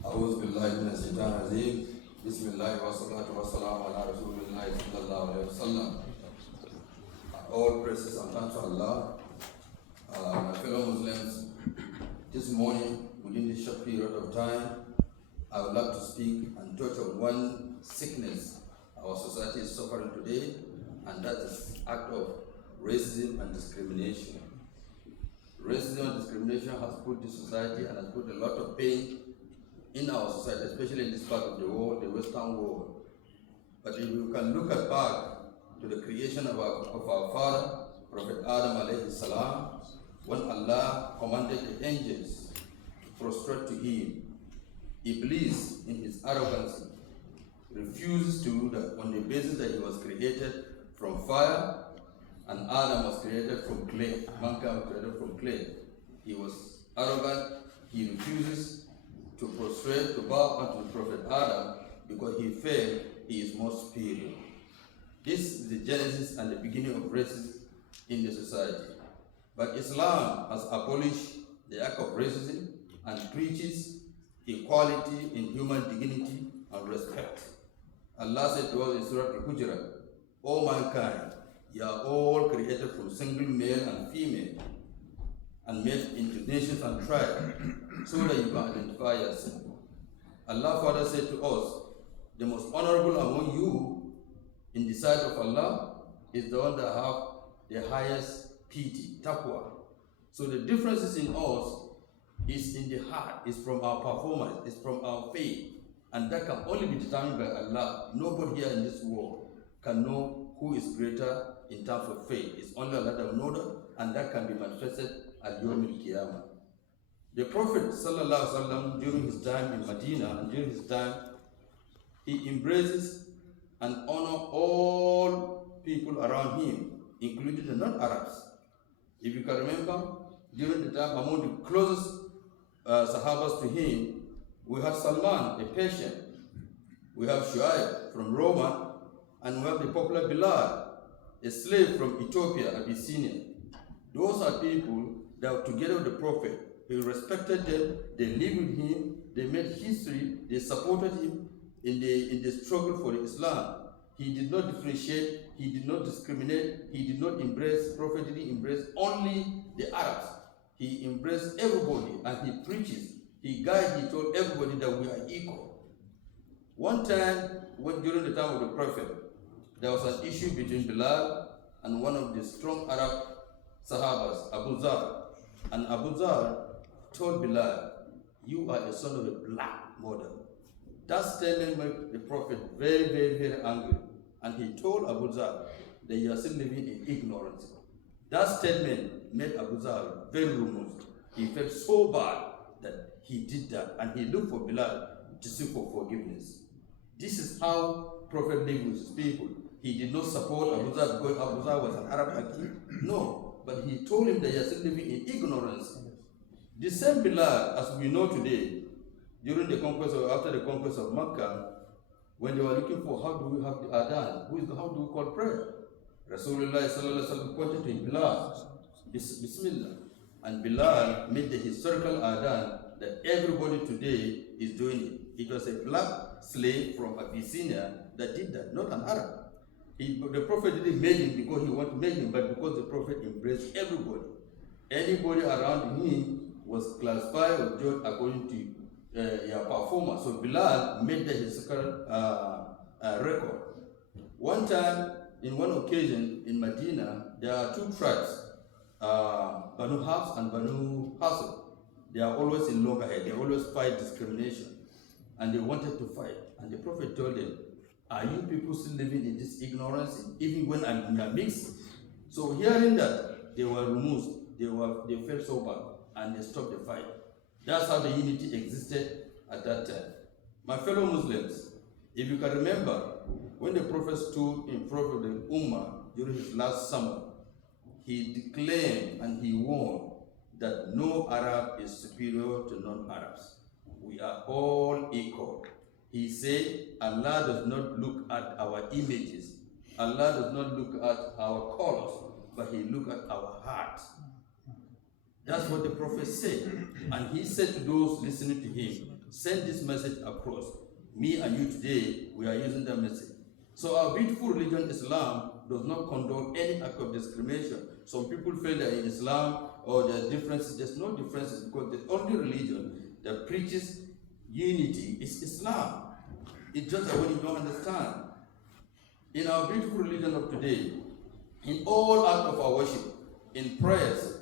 أعوذ بالله من الشيطان الرجيم بسم الله والصلاة والسلام على رسول الله صلى الله عليه وسلم. All praises and thanks to Allah. My fellow Muslims, this morning, within this short period of time, I would like to speak and touch on one sickness our society is suffering today, and that is the act of racism and discrimination. Racism and discrimination has put the society and has put a lot of pain in our society, especially in this part of the world, the Western world. But if you can look back to the creation of our father, Prophet Adam alayhi salam, when Allah commanded the angels to prostrate to him, Iblis, in his arrogance, refuses to do that on the basis that he was created from fire and Adam was created from clay. Mankind was created from clay. He was arrogant. He refuses to prostrate, to bow unto the Prophet Adam because he felt he is more superior. This is the genesis and the beginning of racism in the society. But Islam has abolished the act of racism and preaches equality in human dignity and respect. Allah said to us in Surah Al-Hujurat, "O mankind, you are all created from single male and female and made into nations and tribes so that you can identify yourself." Allah Father said to us, "The most honorable among you in the sight of Allah is the one that have the highest piety, taqwa." So the differences in us is in the heart, is from our performance, is from our faith, and that can only be determined by Allah. Nobody here in this world can know who is greater in terms of faith. It's only Allah that will know that, and that can be manifested at Yawm al-Qiyamah. The Prophet sallallahu alaihi wasallam, during his time in Medina and during his time, he embraces and honors all people around him, including the non-Arabs. If you can remember, during the time among the closest Sahabas to him, we have Salman, a Persian, we have Shuaib from Roma, and we have the popular Bilal, a slave from Ethiopia, Abyssinia. Those are people that were together with the Prophet. He respected them, they lived with him, they made history, they supported him in the struggle for Islam. He did not differentiate, he did not discriminate, he did not embrace, the Prophet didn't embrace only the Arabs. He embraced everybody and he preaches, he guides, he told everybody that we are equal. One time, during the time of the Prophet, there was an issue between Bilal and one of the strong Arab Sahabas, Abu Zar. And Abu Zar told Bilal, "You are the son of a black mother." That statement made the Prophet very, very, very angry. And he told Abu Zar that you are still living in ignorance. That statement made Abu Zar very removed. He felt so bad that he did that. And he looked for Bilal to seek for forgiveness. This is how Prophet lived with his people. He did not support Abu Zar because Abu Zar was an Arab like him. No, but he told him that you are still living in ignorance. The same Bilal, as we know today, during the conquest or after the conquest of Makkah, when they were looking for how do we have the adhan, how do we call prayer? Rasulullah sallallahu alaihi wasallam pointed to Bilal, Bismillah, and Bilal made the historical adhan that everybody today is doing it. It was a black slave from Abyssinia that did that, not an Arab. The Prophet didn't make him because he wanted to make him, but because the Prophet embraced everybody. Anybody around him was classified or judged according to your performance. So Bilal made the historical record. One time, in one occasion in Medina, there are two tribes, Banu Hafs and Banu Hassan. They are always in loggerhead. They always fight discrimination. And they wanted to fight. And the Prophet told them, "Are you people still living in this ignorance, even when I'm in your midst?" So hearing that, they were removed. They felt so bad, and they stopped the fight. That's how the unity existed at that time. My fellow Muslims, if you can remember, when the Prophet stood in front of the Ummah during his last summer, he declared and he warned that no Arab is superior to non-Arabs. We are all equal. He said, Allah does not look at our images. Allah does not look at our colors, but he looks at our heart. That's what the Prophet said. And he said to those listening to him send this message across. Me and you today, we are using that message. So our beautiful religion, Islam, does not condone any act of discrimination. Some people feel that in Islam, or there are differences. There's no differences, because the only religion that preaches unity is Islam. It's just that when you don't understand. In our beautiful religion of today, in all acts of our worship, in prayers,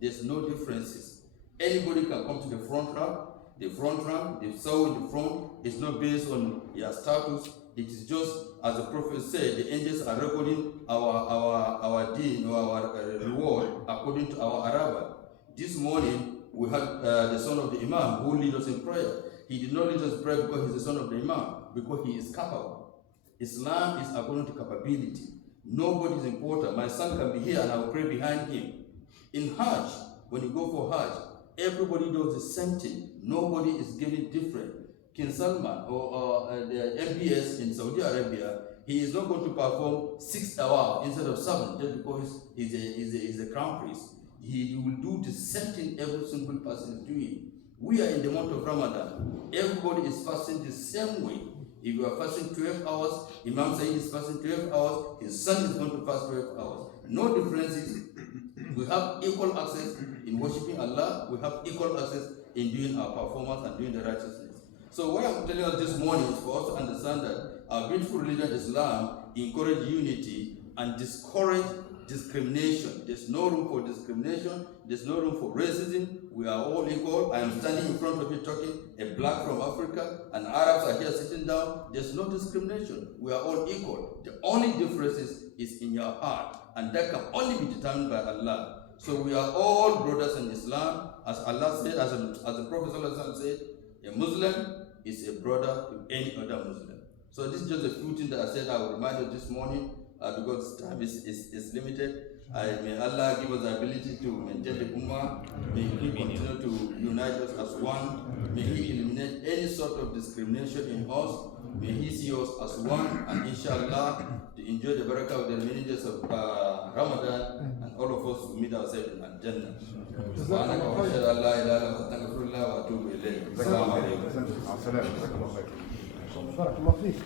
there's no differences. Anybody can come to the front rank, the soul in the front is not based on your status. It is just, as the prophet said, the angels are recording our deen or our reward according to our arrival. This morning, we had the son of the Imam who lead us in prayer. He did not lead us in prayer because he's the son of the Imam, because he is capable. Islam is according to capability. Nobody is important. My son can be here and I will pray behind him. In Hajj, when you go for Hajj, everybody does the same thing. Nobody is given different. King Salman or the MBS in Saudi Arabia, he is not going to perform 6 hours instead of 7 just because he's a crown prince. He will do the same thing every single person is doing. We are in the month of Ramadan. Everybody is fasting the same way. If you are fasting 12 hours, Imam Sayyid is fasting 12 hours, his son is going to fast 12 hours. No differences. We have equal access in worshiping Allah. We have equal access in doing our performance and doing the righteousness. So what I'm telling us this morning is for us to understand that our beautiful religion, Islam, encourages unity and discourage discrimination. There's no room for discrimination. There's no room for racism. We are all equal. I am standing in front of you talking, a black from Africa, and Arabs are here sitting down. There's no discrimination. We are all equal. The only difference is in your heart, and that can only be determined by Allah. So we are all brothers in Islam. As Allah said, as the Prophet ﷺ said, a Muslim is a brother to any other Muslim. So this is just a few things that I said I will remind you this morning, because time is limited. May Allah give us the ability to maintain the Ummah. May He continue to unite us as one. May He eliminate any sort of discrimination in us. May He see us as one, and inshallah, to enjoy the barakah of the remaining days of Ramadan, and all of us will meet ourselves in Al-Jannah. سبحانك وأشهد أن لا إله إلا أنت أستغفرك وأتوب إليك. السلام عليكم. بارك الله فيك.